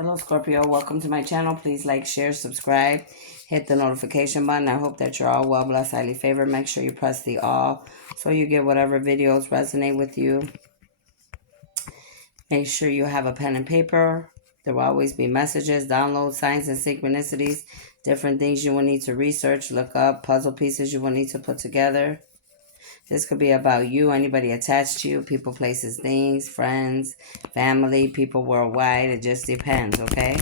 Hello, Scorpio. Welcome to my channel. Please like, share, subscribe, hit the notification button. I hope that you're all well, blessed, highly favored. Make sure you press the all so you get whatever videos resonate with you. Make sure you have a pen and paper. There will always be messages, downloads, signs, and synchronicities, different things you will need to research, look up, puzzle pieces you will need to put together. This could be about you, anybody attached to you, people, places, things, friends, family, people worldwide. It just depends, okay?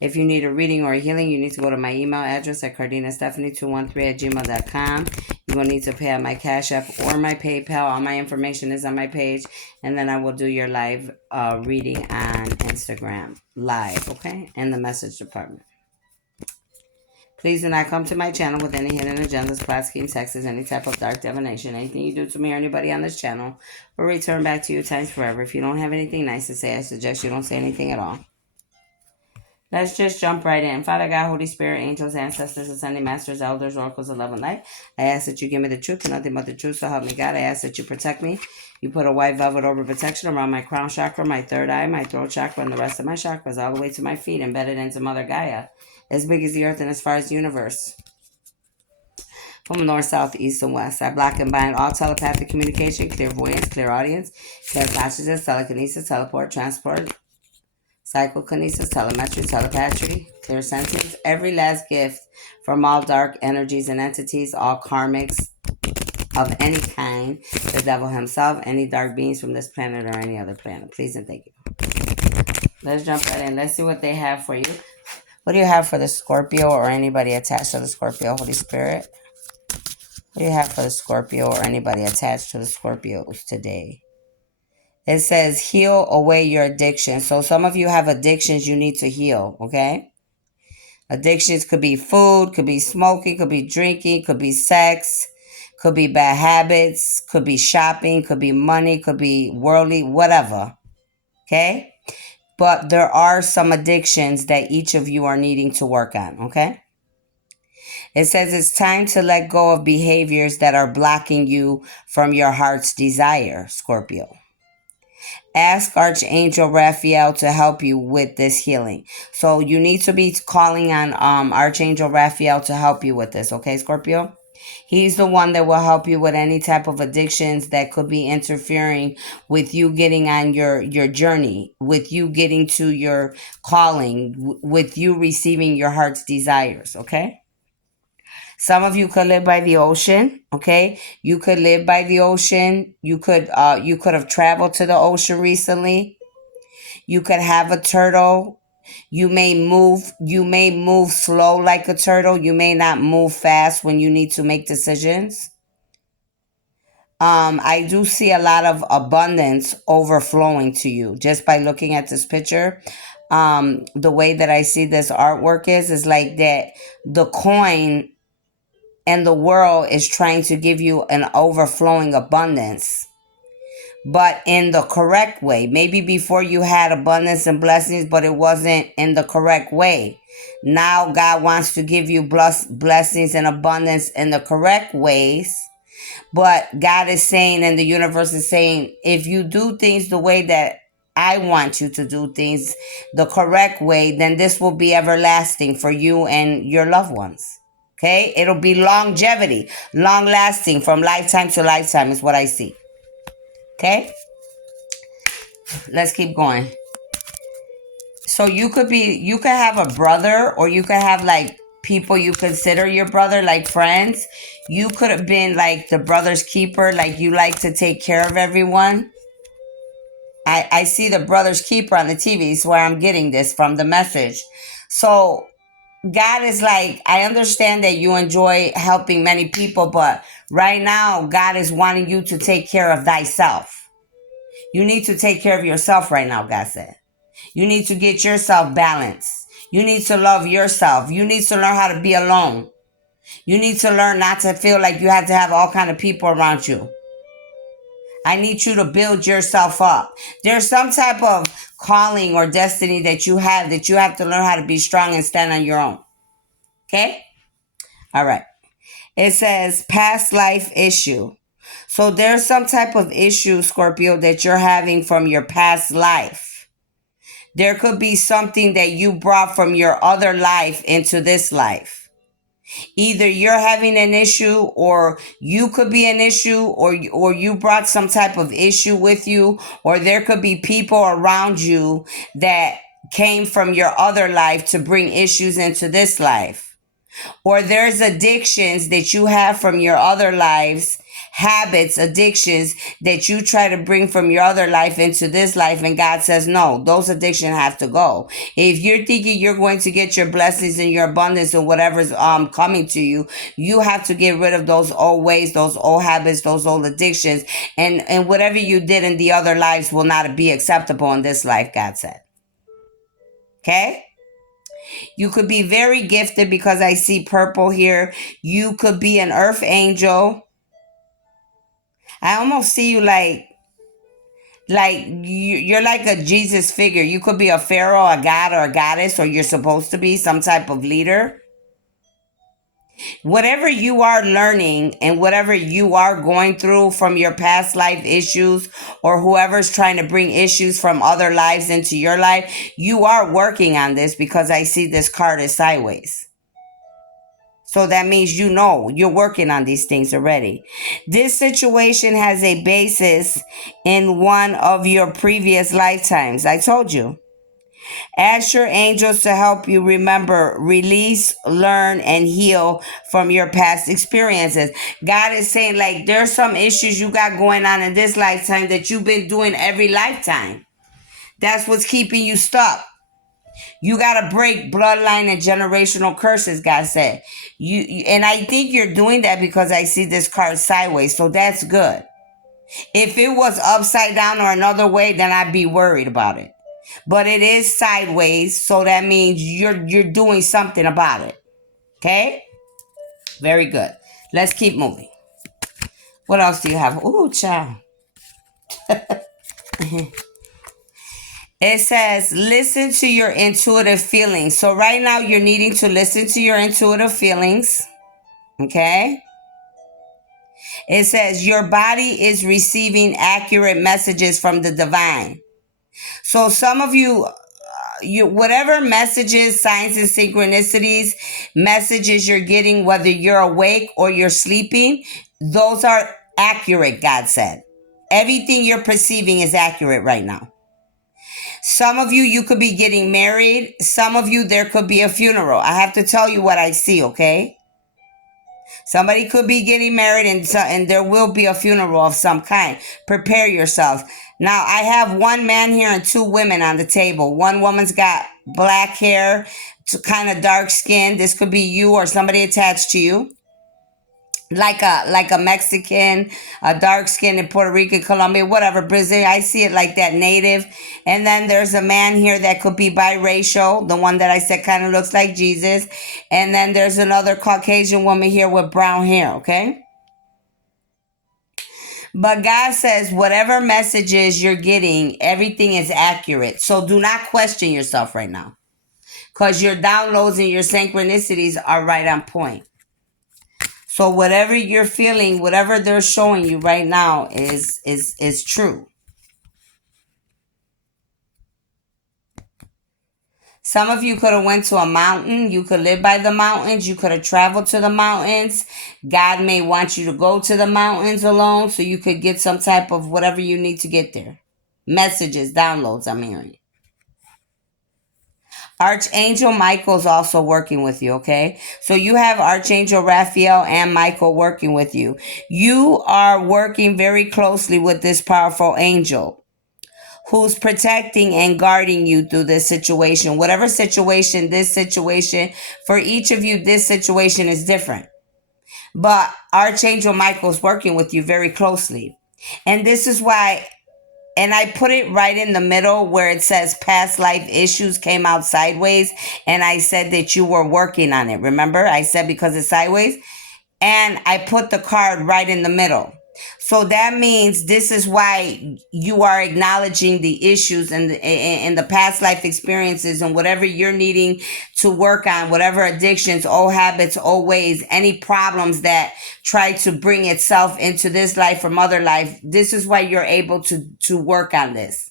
If you need a reading or a healing, you need to go to my email address at cardinastephanie213@gmail.com. You will need to pay at my Cash App or my PayPal. All my information is on my page. And then I will do your live reading on Instagram live, okay? In the message department. Please do not come to my channel with any hidden agendas, plot schemes, hexes, any type of dark divination. Anything you do to me or anybody on this channel will return back to you times forever. If you don't have anything nice to say, I suggest you don't say anything at all. Let's just jump right in. Father God, Holy Spirit, angels, ancestors, ascending masters, elders, oracles of love and light. I ask that you give me the truth and nothing but the truth, so help me God. I ask that you protect me. You put a white velvet over protection around my crown chakra, my third eye, my throat chakra, and the rest of my chakras, all the way to my feet, embedded into Mother Gaia, as big as the earth and as far as the universe. From north, south, east, and west. I block and bind all telepathic communication, clairvoyance, clairaudience, clairconsciousness, telekinesis, teleport, transport, psychokinesis, telemetry, telepathy, clairsentience, every last gift from all dark energies and entities, all karmics of any kind, the devil himself, any dark beings from this planet or any other planet. Please and thank you. Let's jump right in. Let's see what they have for you. What do you have for the Scorpio or anybody attached to the Scorpio, Holy Spirit? What do you have for the Scorpio or anybody attached to the Scorpios today? It says heal away your addiction. So some of you have addictions you need to heal, okay? Addictions could be food, could be smoking, could be drinking, could be sex, could be bad habits, could be shopping, could be money, could be worldly, whatever, okay? But there are some addictions that each of you are needing to work on, okay? It says it's time to let go of behaviors that are blocking you from your heart's desire, Scorpio. Ask Archangel Raphael to help you with this healing. So you need to be calling on Archangel Raphael to help you with this, okay, Scorpio? He's the one that will help you with any type of addictions that could be interfering with you getting on your journey, with you getting to your calling, with you receiving your heart's desires, okay? Some of you could live by the ocean, okay? You could live by the ocean. You could have traveled to the ocean recently. You could have a turtle. You may move slow like a turtle. You may not move fast when you need to make decisions. I do see a lot of abundance overflowing to you just by looking at this picture. The way that I see this artwork is like that the coin and the world is trying to give you an overflowing abundance, but in the correct way. Maybe before you had abundance and blessings, but it wasn't in the correct way. Now God wants to give you blessings and abundance in the correct ways. But God is saying, and the universe is saying, if you do things the way that I want you to do things, the correct way, then this will be everlasting for you and your loved ones. Okay, it'll be longevity, long lasting, from lifetime to lifetime is what I see. Okay, let's keep going. So you could have a brother, or you could have like people you consider your brother, like friends. You could have been like the brother's keeper, like you like to take care of everyone. I see the brother's keeper on the TV, is where I'm getting this from, the message. So God is like, I understand that you enjoy helping many people, but right now, God is wanting you to take care of thyself. You need to take care of yourself right now, God said. You need to get yourself balanced. You need to love yourself. You need to learn how to be alone. You need to learn not to feel like you have to have all kind of people around you. I need you to build yourself up. There's some type of calling or destiny that you have to learn how to be strong and stand on your own. Okay? All right. It says past life issue. So there's some type of issue, Scorpio, that you're having from your past life There could be something that you brought from your other life into this life. Either you're having an issue, or you could be an issue, or you brought some type of issue with you, or there could be people around you that came from your other life to bring issues into this life. Or there's addictions that you have from your other lives, habits, addictions that you try to bring from your other life into this life, and God says no, those addictions have to go. If you're thinking you're going to get your blessings and your abundance and whatever's coming to you, you have to get rid of those old ways, those old habits, those old addictions, and whatever you did in the other lives will not be acceptable in this life, God said. Okay? You could be very gifted because I see purple here. You could be an earth angel. I almost see you like you're like a Jesus figure. You could be a pharaoh, a god, or a goddess, or you're supposed to be some type of leader. Whatever you are learning and whatever you are going through from your past life issues, or whoever's trying to bring issues from other lives into your life, you are working on this because I see this card is sideways. So that means you're working on these things already. This situation has a basis in one of your previous lifetimes. I told you. Ask your angels to help you remember, release, learn, and heal from your past experiences. God is saying, like, there's some issues you got going on in this lifetime that you've been doing every lifetime. That's what's keeping you stuck. You got to break bloodline and generational curses, God said. And I think you're doing that because I see this card sideways. So that's good. If it was upside down or another way, then I'd be worried about it. But it is sideways, so that means you're doing something about it. Okay? Very good. Let's keep moving. What else do you have? Ooh, child. It says, listen to your intuitive feelings. So right now you're needing to listen to your intuitive feelings. Okay? It says your body is receiving accurate messages from the divine. So some of you, whatever messages, signs, and synchronicities, messages you're getting, whether you're awake or you're sleeping, those are accurate, God said. Everything you're perceiving is accurate right now. Some of you could be getting married. Some of you, there could be a funeral. I have to tell you what I see, okay? Somebody could be getting married, and there will be a funeral of some kind. Prepare yourself. Now, I have one man here and two women on the table. One woman's got black hair, kind of dark skin. This could be you or somebody attached to you. Like a Mexican, a dark skin in Puerto Rico, Colombia, whatever, Brazil. I see it like that, native. And then there's a man here that could be biracial, the one that I said kind of looks like Jesus. And then there's another Caucasian woman here with brown hair, okay? But God says whatever messages you're getting, everything is accurate. So do not question yourself right now, because your downloads and your synchronicities are right on point. So whatever you're feeling, whatever they're showing you right now is true. Some of you could have went to a mountain. You could live by the mountains. You could have traveled to the mountains. God may want you to go to the mountains alone so you could get some type of whatever you need to get there. Messages, downloads, I'm hearing. Archangel Michael's also working with you, okay? So you have Archangel Raphael and Michael working with you. You are working very closely with this powerful angel who's protecting and guarding you through this situation. Whatever situation, this situation, for each of you, this situation is different. But Archangel Michael's working with you very closely. And this is why, and I put it right in the middle where it says past life issues came out sideways. And I said that you were working on it. Remember, I said because it's sideways. And I put the card right in the middle. So that means this is why you are acknowledging the issues and the past life experiences and whatever you're needing to work on, whatever addictions, old habits, old ways, any problems that try to bring itself into this life from other life. This is why you're able to work on this.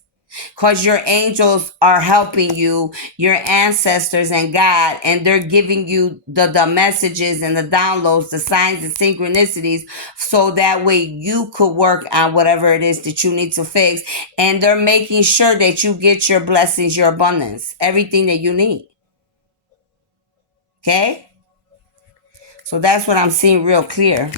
because your angels are helping you, your ancestors and God, and they're giving you the messages and the downloads, the signs and synchronicities, so that way you could work on whatever it is that you need to fix. And they're making sure that you get your blessings, your abundance, everything that you need. Okay? So that's what I'm seeing real clear.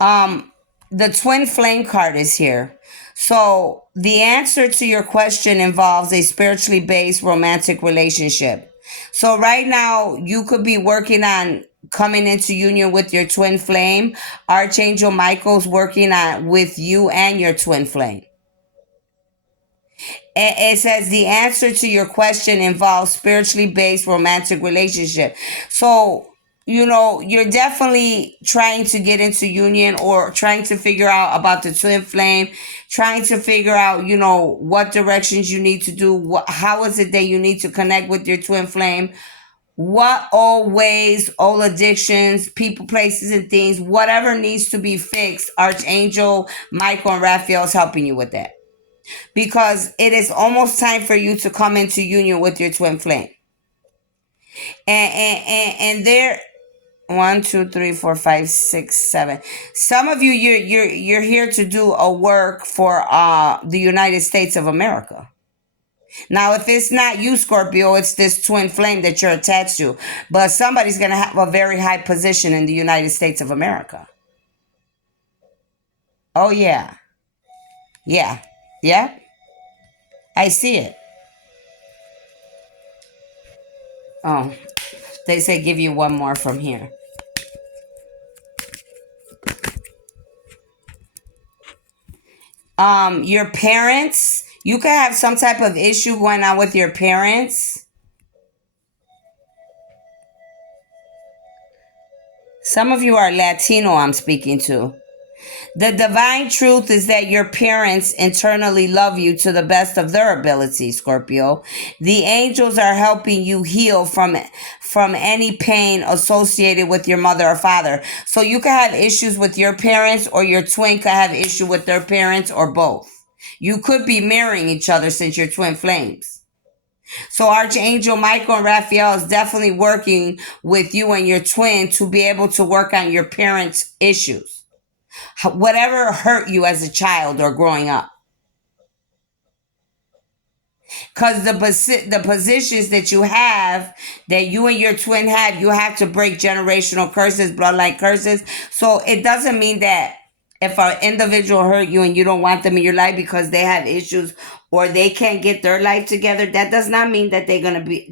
Um, the twin flame card is here. So the answer to your question involves a spiritually based romantic relationship. So right now you could be working on coming into union with your twin flame. Archangel Michael's working on with you and your twin flame. It says the answer to your question involves spiritually based romantic relationship. So, you're definitely trying to get into union or trying to figure out about the twin flame, trying to figure out, what directions you need to do. How is it that you need to connect with your twin flame? What old ways, old addictions, people, places, and things, whatever needs to be fixed, Archangel Michael and Raphael is helping you with that, because it is almost time for you to come into union with your twin flame. And there, 1, 2, 3, 4, 5, 6, 7. Some of you, you're here to do a work for the United States of America. Now, if it's not you, Scorpio, it's this twin flame that you're attached to. But somebody's gonna have a very high position in the United States of America. Oh yeah, yeah, yeah. I see it. Oh, they say give you one more from here. Your parents, you could have some type of issue going on with your parents. Some of you are Latino, I'm speaking to. The divine truth is that your parents internally love you to the best of their ability, Scorpio. The angels are helping you heal from any pain associated with your mother or father. So you could have issues with your parents, or your twin could have issue with their parents, or both. You could be mirroring each other since you're twin flames. So Archangel Michael and Raphael is definitely working with you and your twin to be able to work on your parents' issues, whatever hurt you as a child or growing up. Because the positions that you have, that you and your twin have, you have to break generational curses, bloodline curses. So it doesn't mean that if an individual hurt you and you don't want them in your life because they have issues or they can't get their life together, that does not mean that they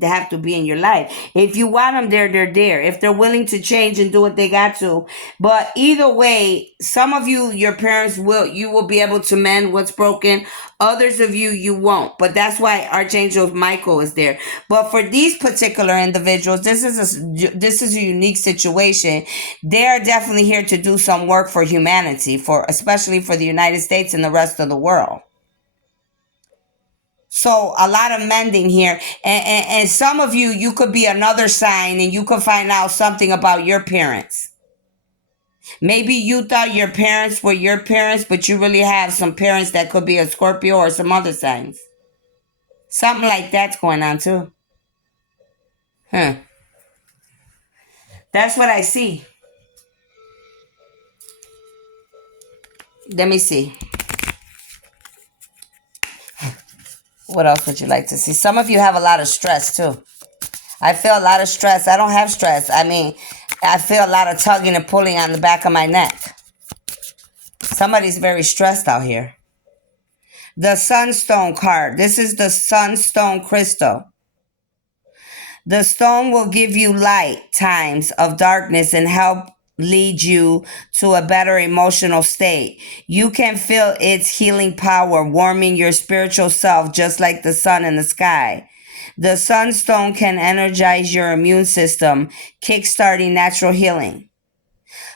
have to be in your life. If you want them there, they're there. If they're willing to change and do what they got to. But either way, some of you, your parents you will be able to mend what's broken. Others of you, you won't. But that's why Archangel Michael is there. But for these particular individuals, this is a unique situation. They are definitely here to do some work for humanity, especially for the United States and the rest of the world. So a lot of mending here. And some of you, you could be another sign and you could find out something about your parents. Maybe you thought your parents were your parents, but you really have some parents that could be a Scorpio or some other signs. Something like that's going on too. Huh. That's what I see. Let me see. What else would you like to see? Some of you have a lot of stress too. I feel a lot of stress. I don't have stress. I mean, I feel a lot of tugging and pulling on the back of my neck. Somebody's very stressed out here. The Sunstone card. This is the Sunstone crystal. The stone will give you light times of darkness and help lead you to a better emotional state. You can feel its healing power warming your spiritual self just like the sun in the sky. The sunstone can energize your immune system, kickstarting natural healing.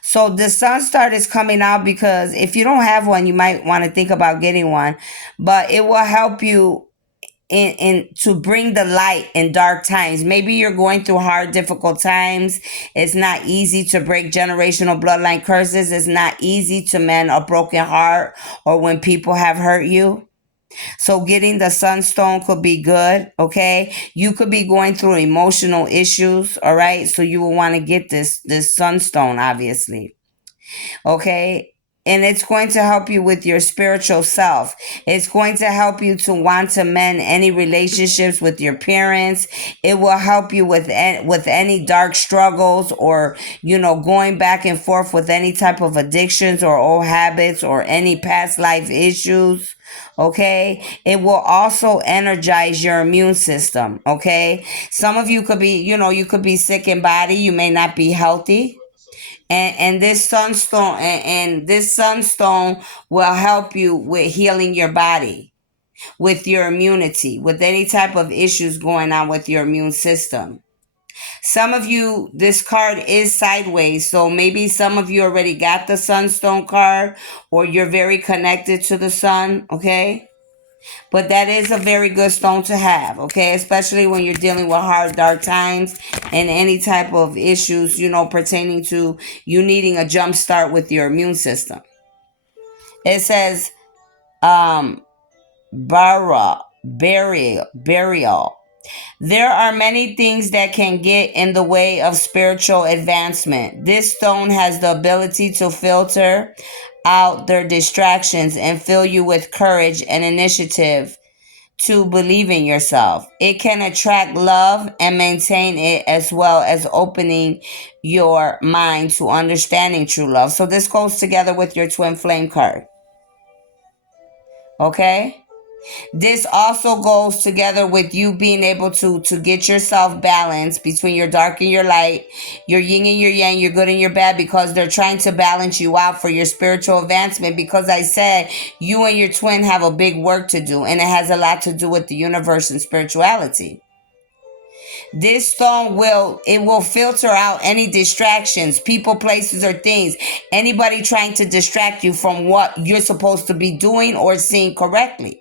So the sunstart is coming out because if you don't have one, you might want to think about getting one, but it will help you in to bring the light in dark times. Maybe you're going through hard, difficult times. It's not easy to break generational bloodline curses. It's not easy to mend a broken heart or when people have hurt you. So getting the sunstone could be good, okay? You could be going through emotional issues, all right? So you will want to get this sunstone, obviously. Okay? And it's going to help you with your spiritual self. It's going to help you to want to mend any relationships with your parents. It will help you with any dark struggles or, going back and forth with any type of addictions or old habits or any past life issues. Okay, it will also energize your immune system. Okay, some of you could be, you could be sick in body, you may not be healthy, and this sunstone and this sunstone will help you with healing your body, with your immunity, with any type of issues going on with your immune system. Some of you, this card is sideways, so maybe some of you already got the sunstone card or you're very connected to the sun. Okay, but that is a very good stone to have, okay? Especially when you're dealing with hard, dark times and any type of issues, pertaining to you needing a jump start with your immune system. It says, burial. There are many things that can get in the way of spiritual advancement. This stone has the ability to filter out their distractions and fill you with courage and initiative to believe in yourself. It can attract love and maintain it, as well as opening your mind to understanding true love. So this goes together with your twin flame card. Okay? This also goes together with you being able to get yourself balanced between your dark and your light, your yin and your yang, your good and your bad, because they're trying to balance you out for your spiritual advancement. Because I said you and your twin have a big work to do, and it has a lot to do with the universe and spirituality. This stone will filter out any distractions, people, places, or things. Anybody trying to distract you from what you're supposed to be doing or seeing correctly.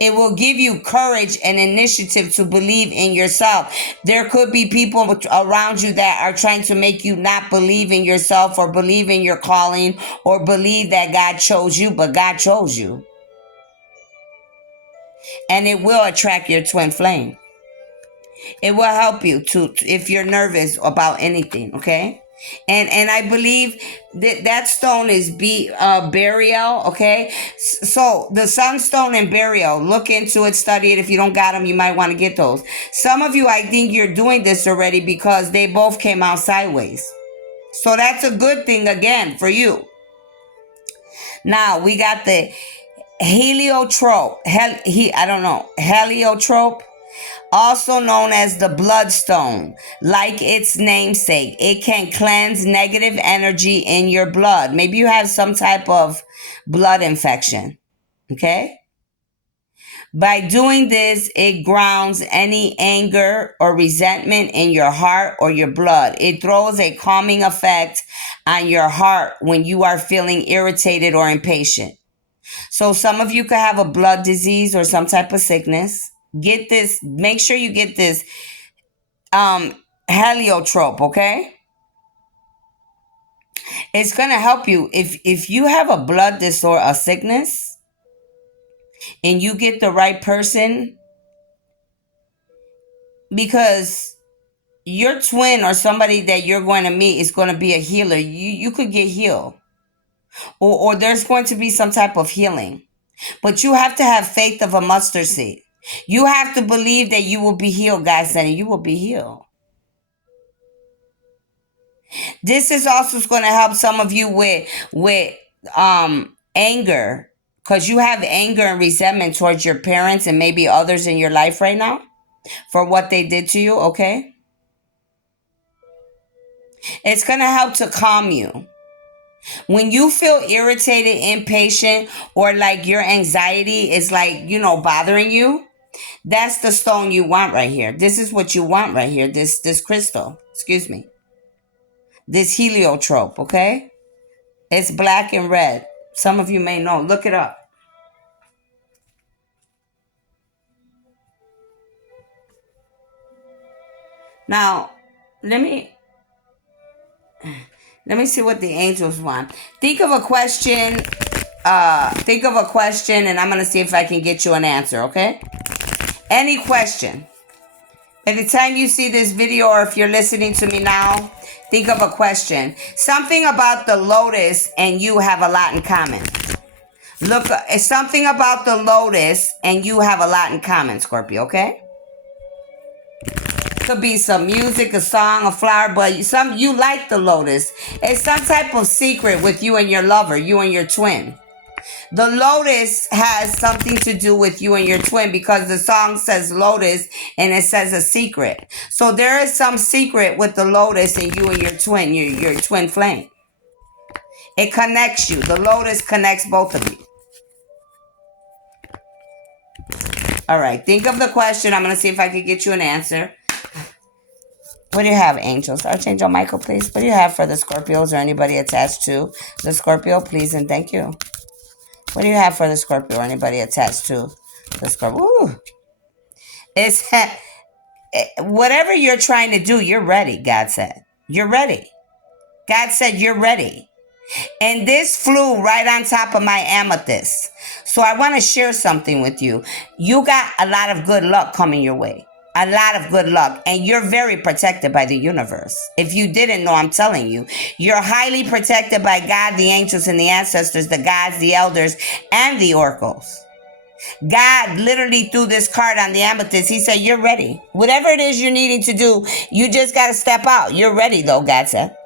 It will give you courage and initiative to believe in yourself. There could be people around you that are trying to make you not believe in yourself or believe in your calling or believe that God chose you, but God chose you. And it will attract your twin flame. It will help you to if you're nervous about anything, okay? And I believe that stone is burial, okay? So the sunstone and burial, look into it, study it. If you don't got them, you might want to get those. Some of you, I think you're doing this already because they both came out sideways. So that's a good thing again for you. Now we got the heliotrope. Heliotrope, also known as the bloodstone. Like its namesake, it can cleanse negative energy in your blood. Maybe you have some type of blood infection, okay? By doing this, it grounds any anger or resentment in your heart or your blood. It throws a calming effect on your heart when you are feeling irritated or impatient. So some of you could have a blood disease or some type of sickness. Get this, make sure you get this heliotrope, okay? It's gonna help you if you have a blood disorder, a sickness, and you get the right person, because your twin or somebody that you're going to meet is going to be a healer. You could get healed, or there's going to be some type of healing, but you have to have faith of a mustard seed. You have to believe that you will be healed, guys, and you will be healed. This is also going to help some of you with anger, because you have anger and resentment towards your parents and maybe others in your life right now for what they did to you, okay? It's going to help to calm you. When you feel irritated, impatient, or like your anxiety is like, bothering you, that's the stone you want right here. This is what you want right here. This crystal, excuse me. This heliotrope, okay? It's black and red. Some of you may know. Look it up. Now, let me let me see what the angels want. Think of a question. Think of a question, and I'm gonna see if I can get you an answer. Okay? Any question. By the time you see this video, or if you're listening to me now, think of a question. Something about the lotus and you have a lot in common. Look, it's something about the lotus and you have a lot in common, Scorpio, okay? Could be some music, a song, a flower, but you like the lotus. It's some type of secret with you and your lover, you and your twin. The lotus has something to do with you and your twin because the song says lotus and it says a secret. So there is some secret with the lotus and you and your twin, your twin flame. It connects you. The lotus connects both of you. All right. Think of the question. I'm going to see if I can get you an answer. What do you have, angels? Archangel Michael, please. What do you have for the Scorpios or anybody attached to the Scorpio, please and thank you. What do you have for the Scorpio or anybody attached to the Scorpio? Ooh. It's whatever you're trying to do, you're ready, God said. You're ready. God said you're ready. And this flew right on top of my amethyst. So I want to share something with you. You got a lot of good luck coming your way. A lot of good luck. And you're very protected by the universe. If you didn't know, I'm telling you. You're highly protected by God, the angels, and the ancestors, the gods, the elders, and the oracles. God literally threw this card on the amethyst. He said, you're ready. Whatever it is you're needing to do, you just got to step out. You're ready, though, God said.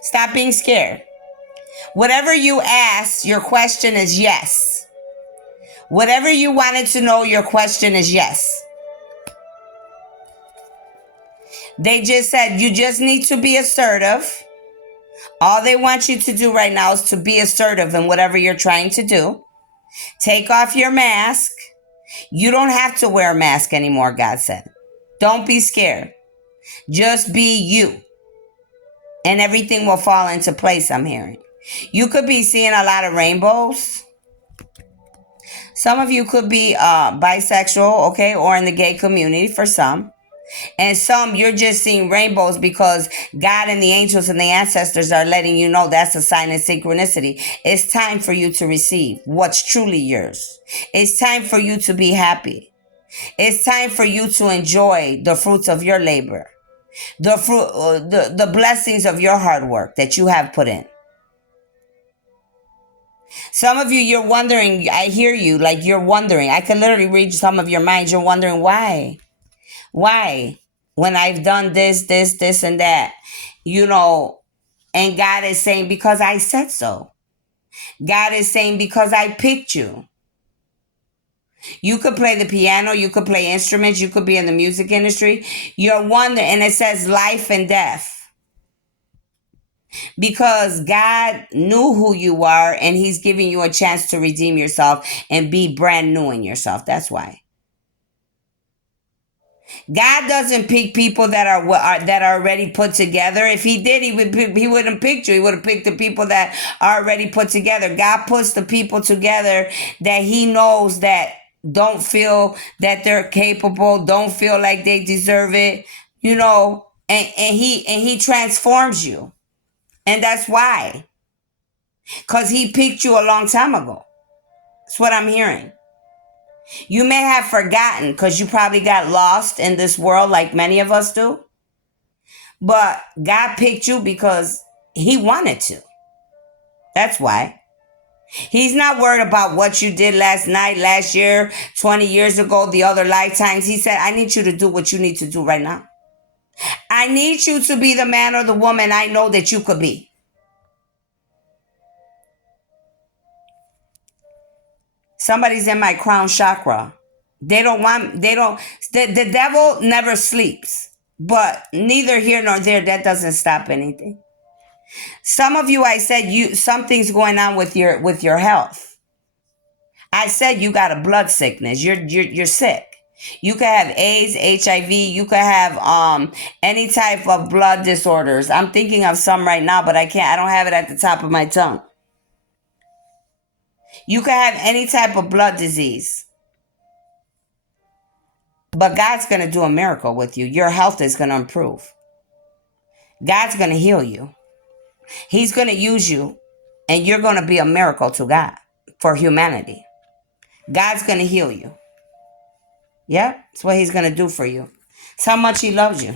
Stop being scared. Whatever you ask, your question is yes. Whatever you wanted to know, your question is yes. They just said you just need to be assertive. All they want you to do right now is to be assertive in whatever you're trying to do. Take off your mask. You don't have to wear a mask anymore, God said. Don't be scared. Just be you. And everything will fall into place, I'm hearing. You could be seeing a lot of rainbows. Some of you could be bisexual, okay, or in the gay community for some. And some, you're just seeing rainbows because God and the angels and the ancestors are letting you know that's a sign of synchronicity. It's time for you to receive what's truly yours. It's time for you to be happy. It's time for you to enjoy the fruits of your labor, the blessings of your hard work that you have put in. Some of you, you're wondering, I hear you, like you're wondering. I can literally read some of your minds. You're wondering why. Why? When I've done this, and that, and God is saying, because I said so. God is saying, because I picked you. You could play the piano, you could play instruments, you could be in the music industry. You're wondering, and it says life and death. Because God knew who you are and he's giving you a chance to redeem yourself and be brand new in yourself. That's why. God doesn't pick people that are already put together. If he did, he wouldn't pick you. He would have picked the people that are already put together. God puts the people together that he knows that don't feel that they're capable, don't feel like they deserve it, and he transforms you. And that's why. Because he picked you a long time ago. That's what I'm hearing. You may have forgotten because you probably got lost in this world like many of us do. But God picked you because he wanted to. That's why. He's not worried about what you did last night, last year, 20 years ago, the other lifetimes. He said, I need you to do what you need to do right now. I need you to be the man or the woman I know that you could be. Somebody's in my crown chakra. The devil never sleeps, but neither here nor there, that doesn't stop anything. Some of you, I said something's going on with your health. I said you got a blood sickness. You're sick. You could have AIDS, HIV. You could have any type of blood disorders. I'm thinking of some right now, but I don't have it at the top of my tongue. You could have any type of blood disease. But God's going to do a miracle with you. Your health is going to improve. God's going to heal you. He's going to use you, and you're going to be a miracle to God for humanity. God's going to heal you. Yep, that's what he's going to do for you. It's how much he loves you.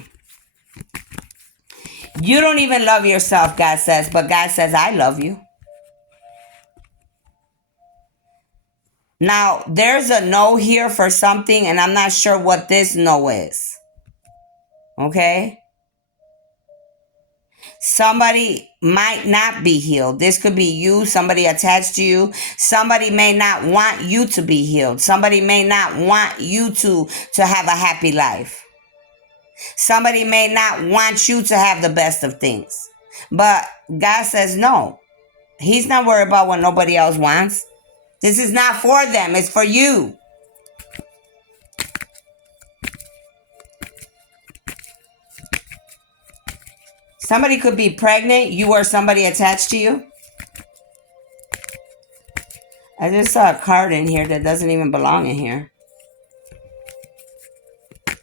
You don't even love yourself, God says, but God says, I love you. Now, there's a no here for something, and I'm not sure what this no is. Okay? Somebody might not be healed. This could be you, somebody attached to you. Somebody may not want you to be healed. Somebody may not want you to have a happy life. Somebody may not want you to have the best of things. But God says no. He's not worried about what nobody else wants. This is not for them. It's for you. Somebody could be pregnant, you or somebody attached to you. I just saw a card in here that doesn't even belong in here.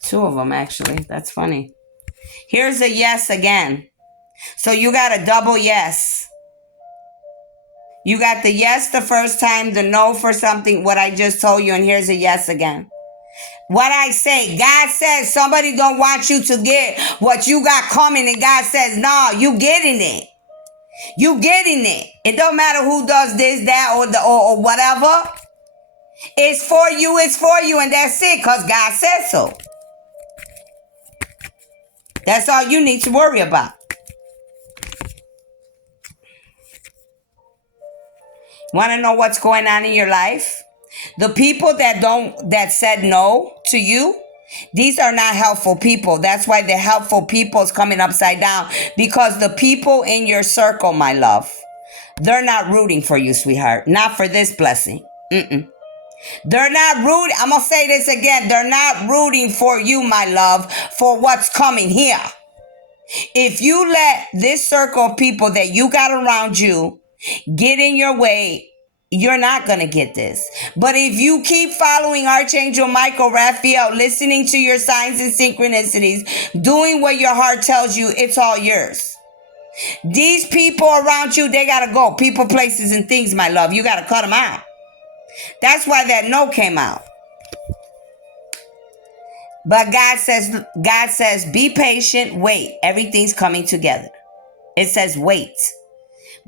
Two of them, actually. That's funny. Here's a yes again. So you got a double yes. You got the yes the first time, the no for something, what I just told you, and here's a yes again. What I say, God says somebody don't want you to get what you got coming, and God says, no, you getting it. You getting it. It don't matter who does this, that, or whatever. It's for you, and that's it, because God says so. That's all you need to worry about. Want to know what's going on in your life? The people that said no to you, these are not helpful people. That's why the helpful people is coming upside down, because the people in your circle, my love, they're not rooting for you, sweetheart. Not for this blessing. They're not rooting. I'm going to say this again. They're not rooting for you, my love, for what's coming here. If you let this circle of people that you got around you get in your way, you're not going to get this. But if you keep following Archangel Michael Raphael, listening to your signs and synchronicities, doing what your heart tells you, it's all yours. These people around you, they got to go. People, places, and things, my love. You got to cut them out. That's why that no came out. But God says, be patient, wait. Everything's coming together. It says, wait.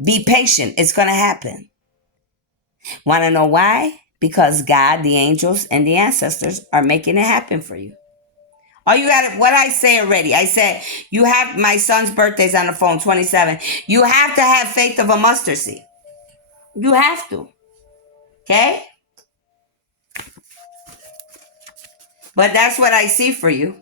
Be patient. It's going to happen. Want to know why? Because God, the angels, and the ancestors are making it happen for you. All you got, what I say already. I said, you have, my son's birthday's on the phone, 27. You have to have faith of a mustard seed. You have to. Okay? But that's what I see for you.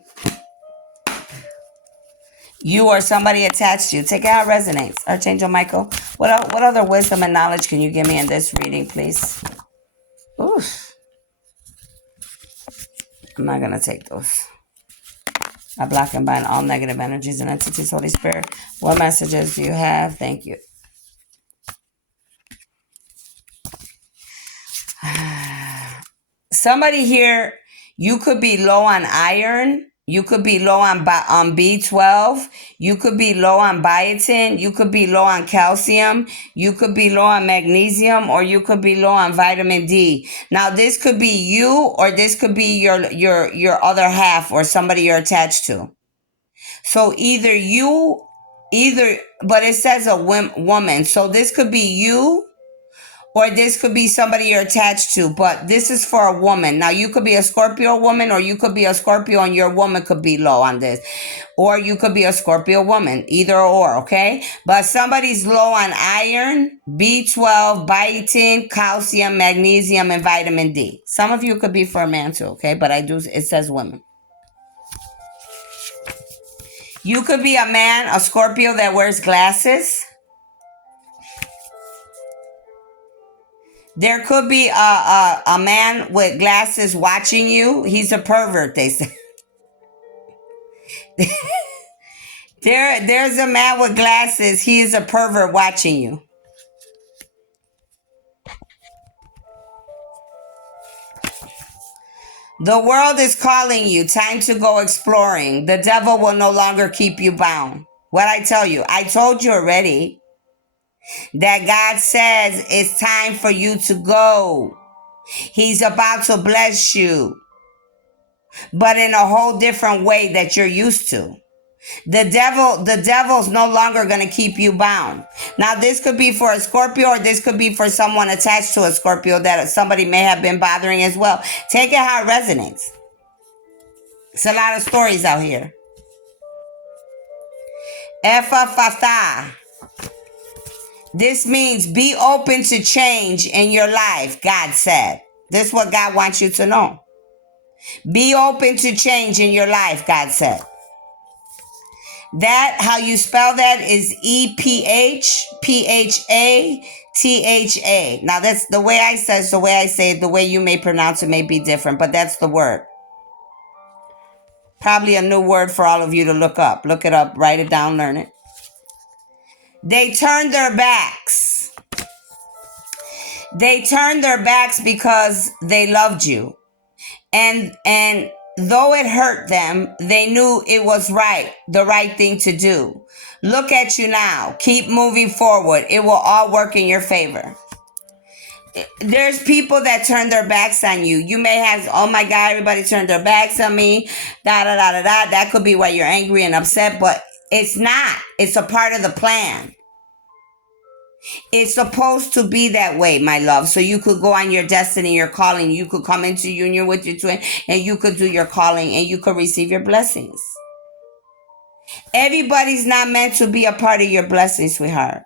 You or somebody attached to you. Take it how it resonates. Archangel Michael, what other wisdom and knowledge can you give me in this reading, please? Oof. I'm not going to take those. I block and bind all negative energies and entities. Holy Spirit, what messages do you have? Thank you. Somebody here, you could be low on iron. You could be low on B12. You could be low on biotin. You could be low on calcium. You could be low on magnesium, or you could be low on vitamin D. Now, this could be you, or this could be your other half, or somebody you're attached to. So but it says a woman. So this could be you, or this could be somebody you're attached to, but this is for a woman. Now, you could be a Scorpio woman, or you could be a Scorpio and your woman could be low on this. Or you could be a Scorpio woman, either or, okay? But somebody's low on iron, B12, biotin, calcium, magnesium, and vitamin D. Some of you could be for a man too, okay? But it says women. You could be a man, a Scorpio that wears glasses. There could be a man with glasses watching you. He's a pervert, they say. There's a man with glasses. He is a pervert watching you. The world is calling you. Time to go exploring. The devil will no longer keep you bound. What I tell you, I told you already that God says it's time for you to go. He's about to bless you, but in a whole different way that you're used to. The devil's no longer going to keep you bound. Now, this could be for a Scorpio, or this could be for someone attached to a Scorpio that somebody may have been bothering as well. Take it how it resonates. It's a lot of stories out here. Efa fata. This means be open to change in your life, God said. This is what God wants you to know. Be open to change in your life, God said. That, how you spell that, is EPHPHATHA. Now, that's the way I say it, the way I say it, the way you may pronounce it may be different, but that's the word. Probably a new word for all of you to look up. Look it up, write it down, learn it. They turned their backs. They turned their backs because they loved you. And though it hurt them, they knew it was right, the right thing to do. Look at you now. Keep moving forward. It will all work in your favor. There's people that turn their backs on you. You may have, oh my God, everybody turned their backs on me. Da da da da da. That could be why you're angry and upset, but it's not. It's a part of the plan. It's supposed to be that way, my love. So you could go on your destiny, your calling. You could come into union with your twin and you could do your calling and you could receive your blessings. Everybody's not meant to be a part of your blessings, sweetheart.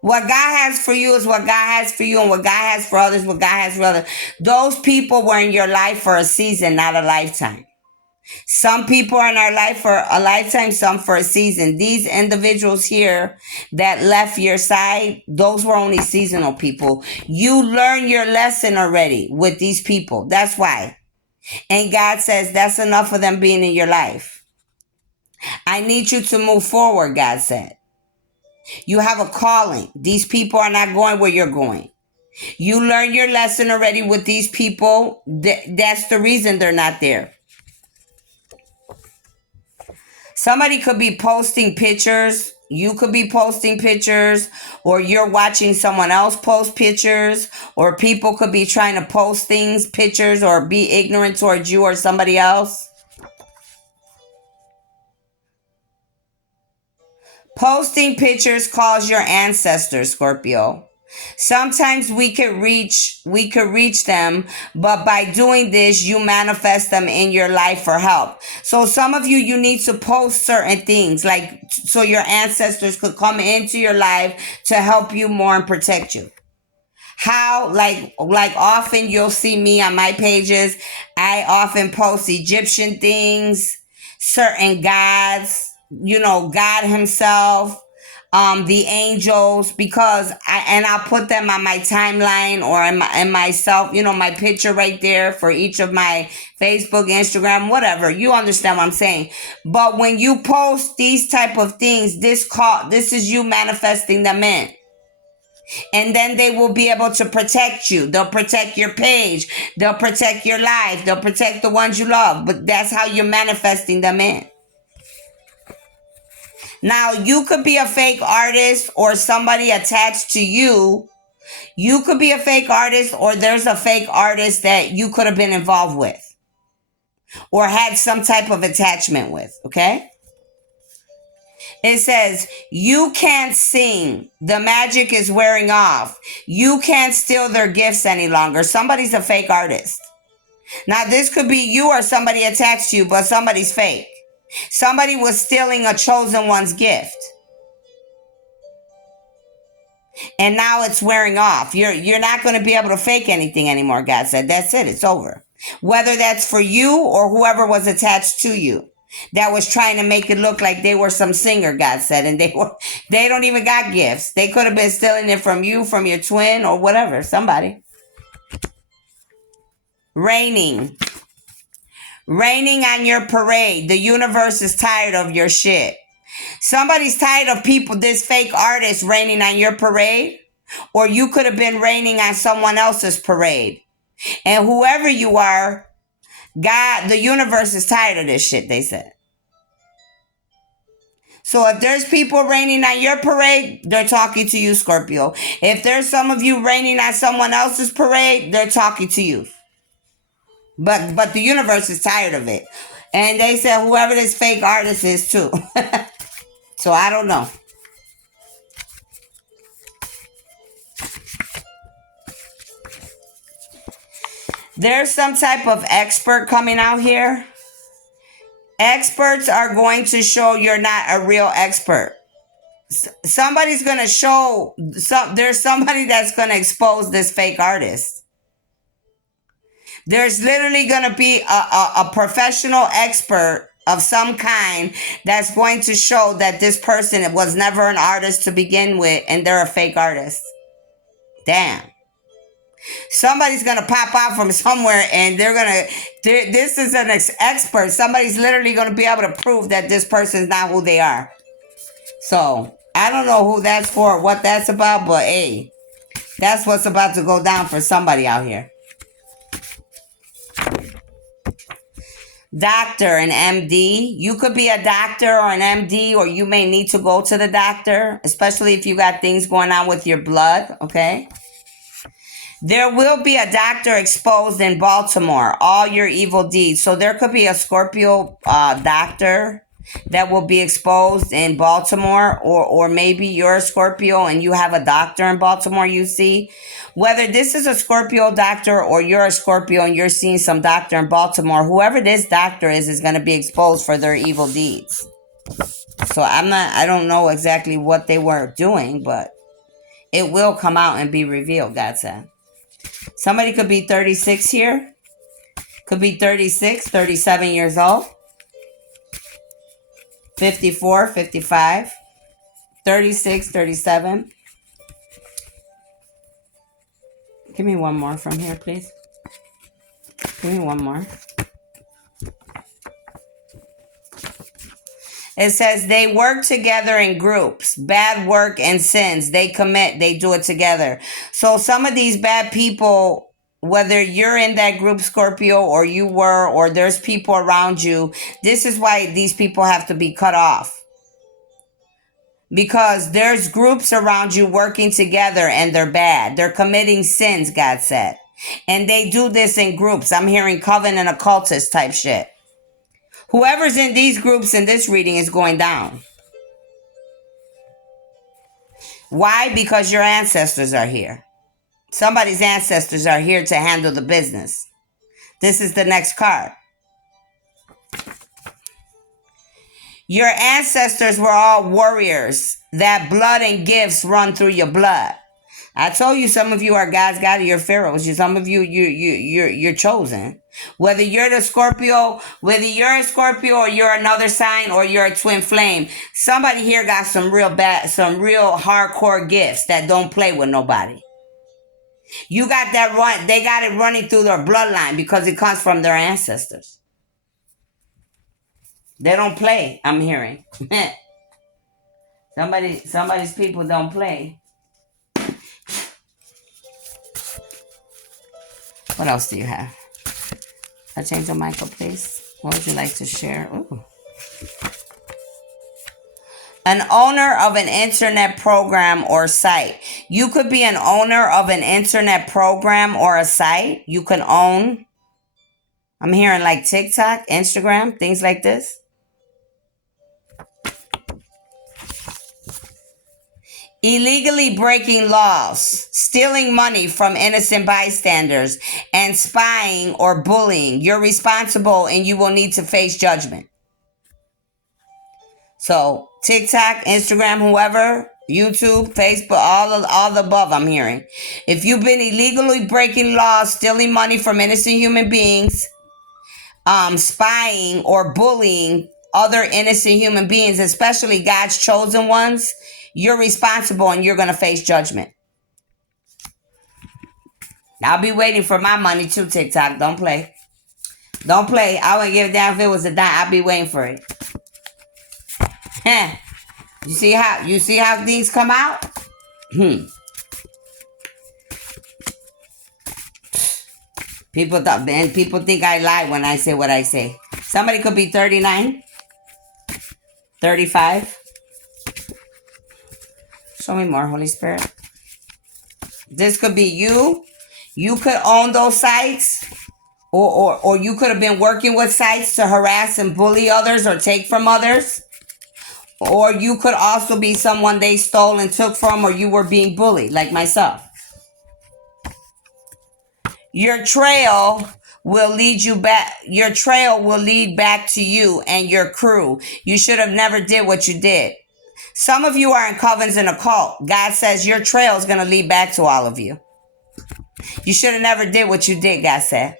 What God has for you is what God has for you, and what God has for others, what God has for others. Those people were in your life for a season, not a lifetime. Some people are in our life for a lifetime, some for a season. These individuals here that left your side, those were only seasonal people. You learned your lesson already with these people. That's why. And God says that's enough of them being in your life. I need you to move forward, God said. You have a calling. These people are not going where you're going. You learned your lesson already with these people. That's the reason they're not there. Somebody could be posting pictures. You could be posting pictures, or you're watching someone else post pictures, or people could be trying to post things, pictures, or be ignorant towards you or somebody else. Posting pictures calls your ancestors, Scorpio. Sometimes we could reach them, but by doing this, you manifest them in your life for help. So some of you need to post certain things, like so your ancestors could come into your life to help you more and protect you. How, like often you'll see me on my pages, I often post Egyptian things, certain gods, God himself, the angels, because I'll put them on my timeline or in myself, my picture right there for each of my Facebook, Instagram, whatever. You understand what I'm saying? But when you post these type of things, this is you manifesting them in. And then they will be able to protect you. They'll protect your page. They'll protect your life. They'll protect the ones you love. But that's how you're manifesting them in. Now, you could be a fake artist or somebody attached to you. You could be a fake artist, or there's a fake artist that you could have been involved with or had some type of attachment with, okay? It says, you can't sing. The magic is wearing off. You can't steal their gifts any longer. Somebody's a fake artist. Now, this could be you or somebody attached to you, but somebody's fake. Somebody was stealing a chosen one's gift. And now it's wearing off. You're not going to be able to fake anything anymore, God said. That's it. It's over. Whether that's for you or whoever was attached to you that was trying to make it look like they were some singer, God said, and they don't even got gifts. They could have been stealing it from you, from your twin, or whatever, somebody. Raining on your parade. The universe is tired of your shit. Somebody's tired of people, this fake artist, raining on your parade, or you could have been raining on someone else's parade. And whoever you are, God, the universe is tired of this shit, they said. So if there's people raining on your parade, they're talking to you, Scorpio. If there's some of you raining on someone else's parade, they're talking to you. But the universe is tired of it. And they said whoever this fake artist is too. So I don't know. There's some type of expert coming out here. Experts are going to show you're not a real expert. Somebody's going to show, there's somebody that's going to expose this fake artist. There's literally going to be a professional expert of some kind that's going to show that this person was never an artist to begin with and they're a fake artist. Damn. Somebody's going to pop out from somewhere and this is an expert. Somebody's literally going to be able to prove that this person's not who they are. So, I don't know who that's for, what that's about, but hey, that's what's about to go down for somebody out here. Doctor, an MD. You could be a doctor or an MD, or you may need to go to the doctor, especially if you got things going on with your blood, okay? There will be a doctor exposed in Baltimore, all your evil deeds. So there could be a Scorpio doctor that will be exposed in Baltimore, or maybe you're a Scorpio and you have a doctor in Baltimore you see. Whether this is a Scorpio doctor or you're a Scorpio and you're seeing some doctor in Baltimore, whoever this doctor is going to be exposed for their evil deeds. So I don't know exactly what they were doing, but it will come out and be revealed, God said. Somebody could be 36 here. Could be 36, 37 years old. 54, 55. 36, 37. Give me one more from here, please. Give me one more. It says they work together in groups. Bad work and sins. They commit. They do it together. So some of these bad people, whether you're in that group, Scorpio, or you were, or there's people around you, this is why these people have to be cut off. Because there's groups around you working together and they're bad. They're committing sins, God said. And they do this in groups. I'm hearing coven and occultist type shit. Whoever's in these groups in this reading is going down. Why? Because your ancestors are here. Somebody's ancestors are here to handle the business. This is the next card. Your ancestors were all warriors. That blood and gifts run through your blood. I told you some of you are God's God, you're pharaohs. Some of you're chosen. Whether you're the Scorpio, whether you're a Scorpio or you're another sign or you're a twin flame, somebody here got some real hardcore gifts that don't play with nobody. You got that they got it running through their bloodline because it comes from their ancestors. They don't play, I'm hearing. Somebody's people don't play. What else do you have? Archangel Michael, please. What would you like to share? Ooh. An owner of an internet program or site. You could be an owner of an internet program or a site. You can own. I'm hearing like TikTok, Instagram, things like this. Illegally breaking laws, stealing money from innocent bystanders, and spying or bullying. You're responsible and you will need to face judgment. So TikTok, Instagram, whoever, YouTube, Facebook, all the above I'm hearing. If you've been illegally breaking laws, stealing money from innocent human beings, spying or bullying other innocent human beings, especially God's chosen ones, you're responsible and you're going to face judgment. I'll be waiting for my money too, TikTok. Don't play. Don't play. I wouldn't give a damn if it was a dime. I'll be waiting for it. You see how things come out? People think I lie when I say what I say. Somebody could be 39, 35. Show me more, Holy Spirit. This could be you. You could own those sites. Or you could have been working with sites to harass and bully others or take from others. Or you could also be someone they stole and took from, or you were being bullied, like myself. Your trail will lead you back. Your trail will lead back to you and your crew. You should have never did what you did. Some of you are in covens and a cult. God says your trail is going to lead back to all of you. You should have never did what you did, God said.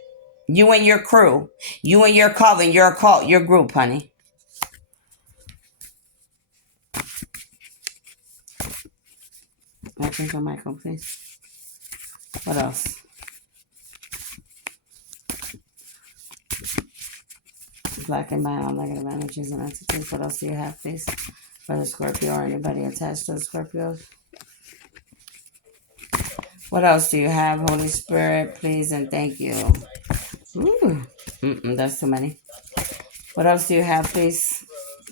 You and your crew. You and your coven, your cult, your group, honey. Open your mic, please. What else? Black and mild negative energies and entities. What else do you have, please? For the Scorpio or anybody attached to the Scorpios? What else do you have, Holy Spirit? Please and thank you. Ooh. That's too many. What else do you have, please?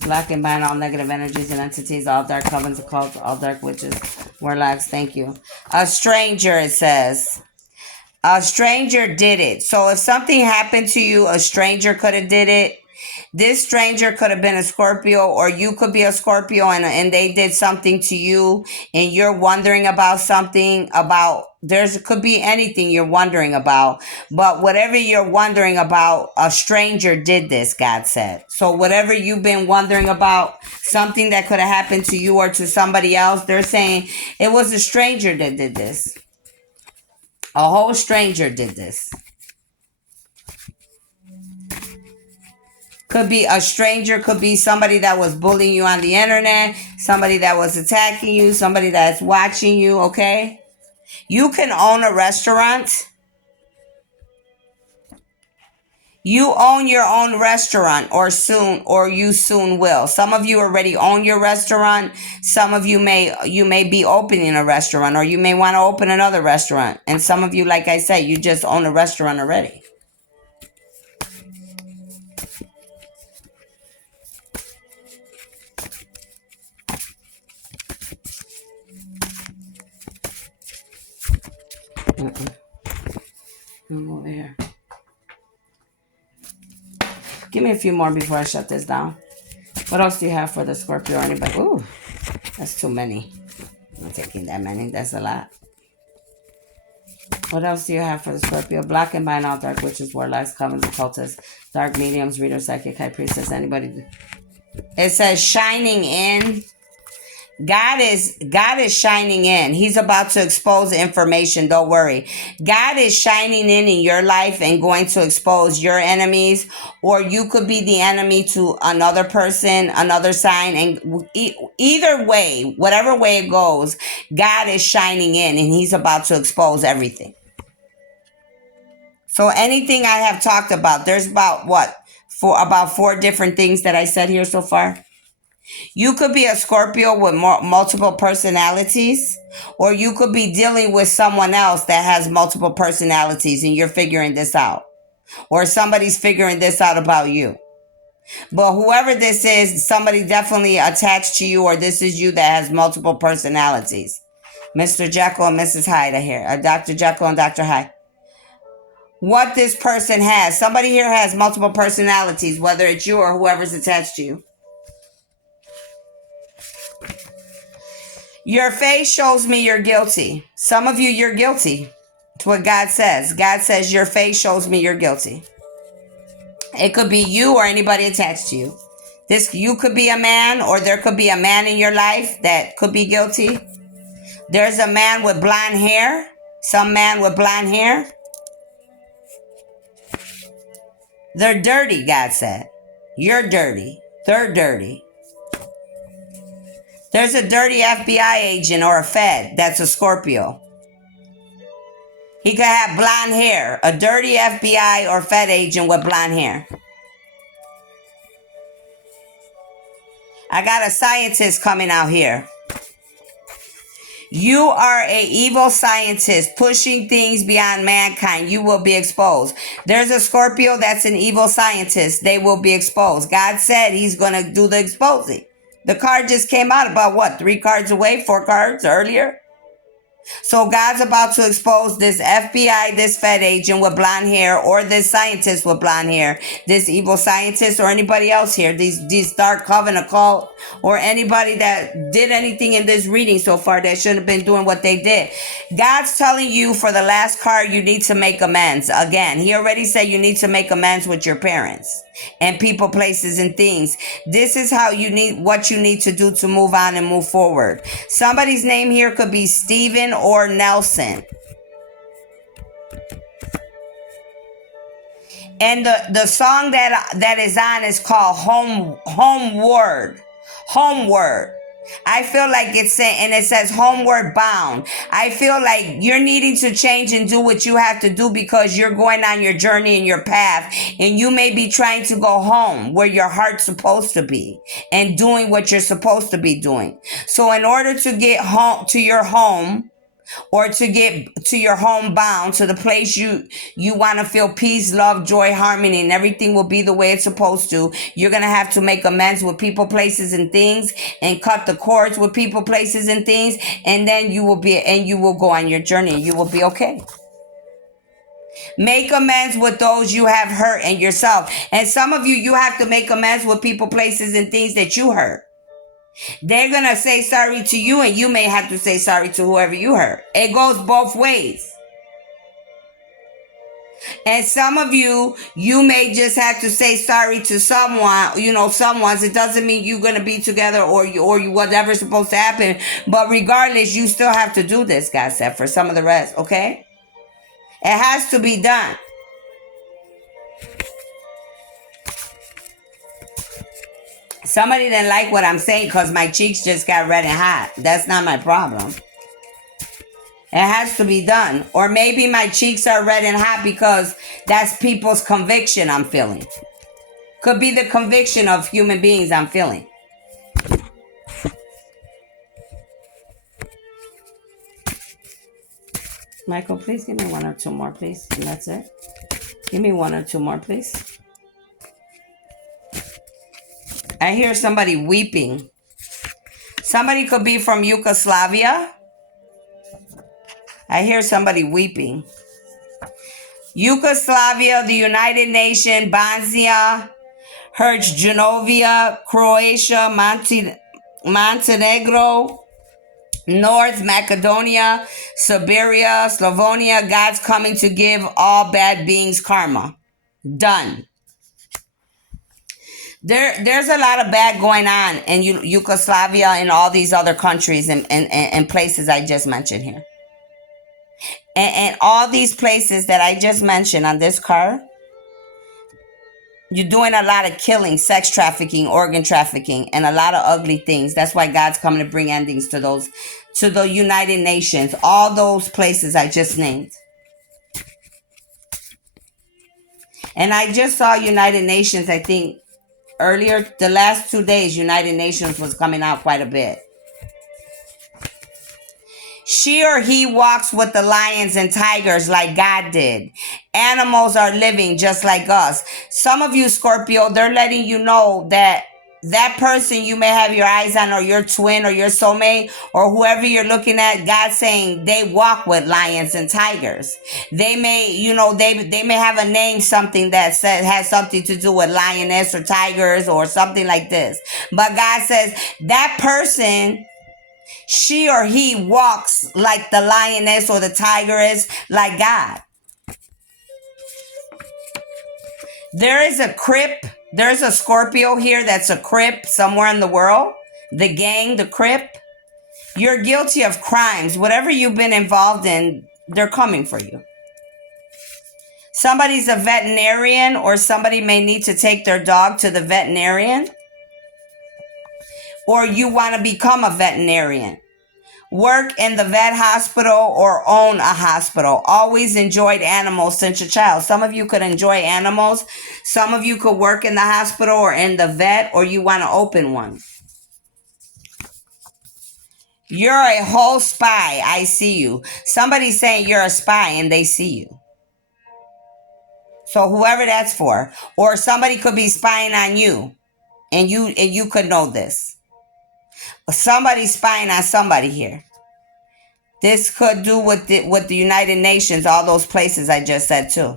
Black and bind all negative energies and entities, all dark covens, occults, all dark witches, warlocks. Thank you. A stranger, it says. A stranger did it. So if something happened to you, a stranger could have did it. This stranger could have been a Scorpio, or you could be a Scorpio and they did something to you and you're wondering about something about, could be anything you're wondering about, but whatever you're wondering about, a stranger did this, God said. So whatever you've been wondering about, something that could have happened to you or to somebody else, they're saying it was a stranger that did this. A whole stranger did this. Could be a stranger, could be somebody that was bullying you on the internet, somebody that was attacking you, somebody that's watching you, okay? You can own a restaurant. You own your own restaurant or you soon will. Some of you already own your restaurant. Some of you may be opening a restaurant, or you may want to open another restaurant. And some of you, like I said, you just own a restaurant already. I'm over here. Give me a few more before I shut this down. What else do you have for the Scorpio or anybody? Ooh, that's too many. I'm not taking that many. That's a lot. What else do you have for the Scorpio? Black and bind all dark witches, warlocks, covens, occultists, dark mediums, reader, psychic, high priestess, anybody. It says shining in. God is shining in. He's about to expose information. Don't worry. God is shining in your life and going to expose your enemies, or you could be the enemy to another person, another sign. And either way, whatever way it goes, God is shining in and he's about to expose everything. So anything I have talked about, there's about about 4 different things that I said here so far. You could be a Scorpio with multiple personalities, or you could be dealing with someone else that has multiple personalities and you're figuring this out, or somebody's figuring this out about you. But whoever this is, somebody definitely attached to you, or this is you that has multiple personalities. Mr. Jekyll and Mrs. Hyde are here. Dr. Jekyll and Dr. Hyde. What this person has. Somebody here has multiple personalities, whether it's you or whoever's attached to you. Your face shows me you're guilty. Some of you, you're guilty. It's what God says. God says your face shows me you're guilty. It could be you or anybody attached to you. You could be a man, or there could be a man in your life that could be guilty. There's a man with blonde hair. Some man with blonde hair. They're dirty, God said. You're dirty. They're dirty. There's a dirty FBI agent or a Fed that's a Scorpio. He could have blonde hair. A dirty FBI or Fed agent with blonde hair. I got a scientist coming out here. You are a evil scientist pushing things beyond mankind. You will be exposed. There's a Scorpio that's an evil scientist. They will be exposed. God said he's going to do the exposing. The card just came out about what? 3 cards away, 4 cards earlier? So God's about to expose this FBI, this Fed agent with blonde hair, or this scientist with blonde hair, this evil scientist, or anybody else here, these dark coven occult, or anybody that did anything in this reading so far that shouldn't have been doing what they did. God's telling you for the last card, you need to make amends. Again, he already said you need to make amends with your parents and people, places, and things. This is how you need, what you need to do to move on and move forward. Somebody's name here could be Stephen or Nelson. And the song that is on is called Homeward. Homeward. I feel like it's saying, and it says homeward bound. I feel like you're needing to change and do what you have to do because you're going on your journey and your path, and you may be trying to go home where your heart's supposed to be and doing what you're supposed to be doing. So in order to get home to your home, or to get to your home bound, to the place you want to feel peace, love, joy, harmony, and everything will be the way it's supposed to, you're going to have to make amends with people, places, and things, and cut the cords with people, places, and things, and then you will go on your journey and you will be okay. Make amends with those you have hurt and yourself. And some of you have to make amends with people, places, and things that you hurt. They're going to say sorry to you, and you may have to say sorry to whoever you hurt. It goes both ways. And some of you may just have to say sorry to someone, someone's. It doesn't mean you're going to be together or whatever's supposed to happen. But regardless, you still have to do this, God said, for some of the rest, okay? It has to be done. Somebody didn't like what I'm saying because my cheeks just got red and hot. That's not my problem. It has to be done. Or maybe my cheeks are red and hot because that's people's conviction I'm feeling. Could be the conviction of human beings I'm feeling. Michael, please give me 1 or 2 more, please. And that's it. Give me 1 or 2 more, please. I hear somebody weeping. Somebody could be from Yugoslavia. I hear somebody weeping. Yugoslavia, the United Nations, Bosnia, Herzegovina, Croatia, Montenegro, North Macedonia, Siberia, Slovenia. God's coming to give all bad beings karma. Done. There's a lot of bad going on in Yugoslavia and all these other countries and places I just mentioned here. And all these places that I just mentioned on this card, you're doing a lot of killing, sex trafficking, organ trafficking, and a lot of ugly things. That's why God's coming to bring endings to those, to the United Nations, all those places I just named. And I just saw United Nations, I think, earlier, the last 2 days, United Nations was coming out quite a bit. She or he walks with the lions and tigers like God did. Animals are living just like us. Some of you, Scorpio, they're letting you know that that person you may have your eyes on, or your twin or your soulmate or whoever you're looking at, God's saying they walk with lions and tigers. They may, they may have a name, something that has something to do with lioness or tigers or something like this. But God says that person, she or he walks like the lioness or the tigress, like God. There is a Crip. There's a Scorpio here that's a Crip somewhere in the world. The gang, the Crip. You're guilty of crimes. Whatever you've been involved in, they're coming for you. Somebody's a veterinarian, or somebody may need to take their dog to the veterinarian. Or you want to become a veterinarian. Work in the vet hospital or own a hospital. Always enjoyed animals since a child. Some of you could enjoy animals. Some of you could work in the hospital or in the vet, or you want to open one. You're a whole spy. I see you. Somebody's saying you're a spy and they see you. So whoever that's for, or somebody could be spying on you, and you could know this. Somebody's spying on somebody here. This could do with the United Nations, all those places I just said too.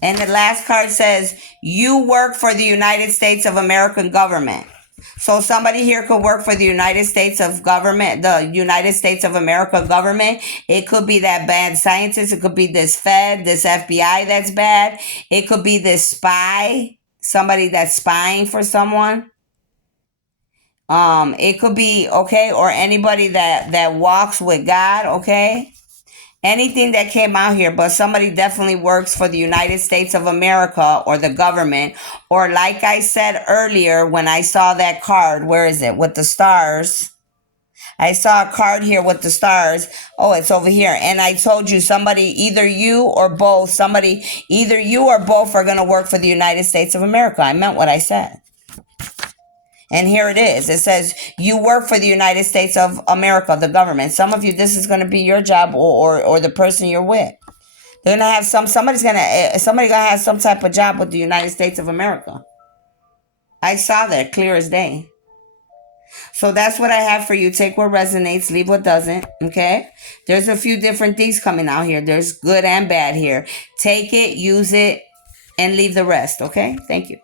And the last card says you work for the United States of American government. So somebody here could work for the United States of government, the United States of America government. It could be that bad scientist. It could be this Fed, this FBI that's bad. It could be this spy, somebody that's spying for someone. It could be, okay, or anybody that walks with God, okay? Anything that came out here, but somebody definitely works for the United States of America or the government. Or like I said earlier, when I saw that card, where is it? With the stars. I saw a card here with the stars. Oh, it's over here. And I told you somebody, either you or both, either you or both are going to work for the United States of America. I meant what I said. And here it is. It says you work for the United States of America, the government. Some of you, this is going to be your job, or the person you're with. They're gonna have somebody's gonna have some type of job with the United States of America. I saw that clear as day. So that's what I have for you. Take what resonates, leave what doesn't. Okay. There's a few different things coming out here. There's good and bad here. Take it, use it, and leave the rest. Okay. Thank you.